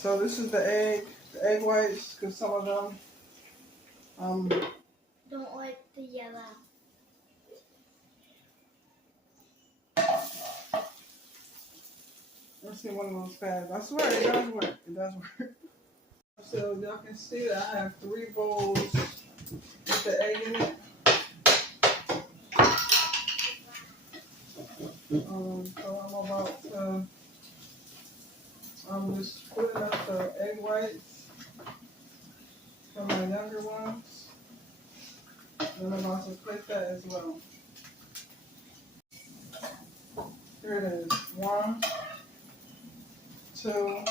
So this is the egg whites, because some of them don't like the yellow. Let's see one of those pads. I swear it does work. It does work. So y'all can see that I have 3 bowls with the egg in it. So I'm just putting up the egg whites for my younger ones. Then I'm about to plate that as well. Here it is. 1, 2,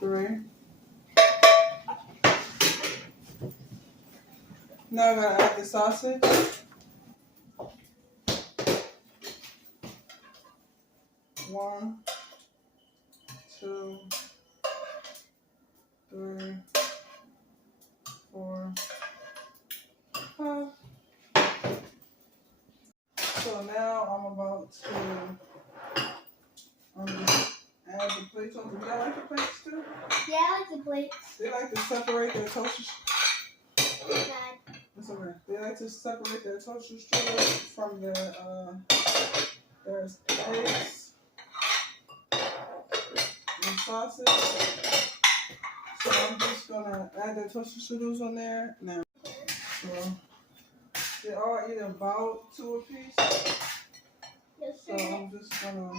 3. Now I'm gonna add the sausage. 1, 2, 3, 4, 5. So now I'm about to just add the plates on. Do y'all like the plates too? Yeah, I like the plates. They like to separate their toaster. Bad. It's okay. They like to separate their toaster strudel from their eggs and sausage. So I'm just gonna add the toaster strudels on there now. So they all eat about 2 apiece. Yes, So I'm just gonna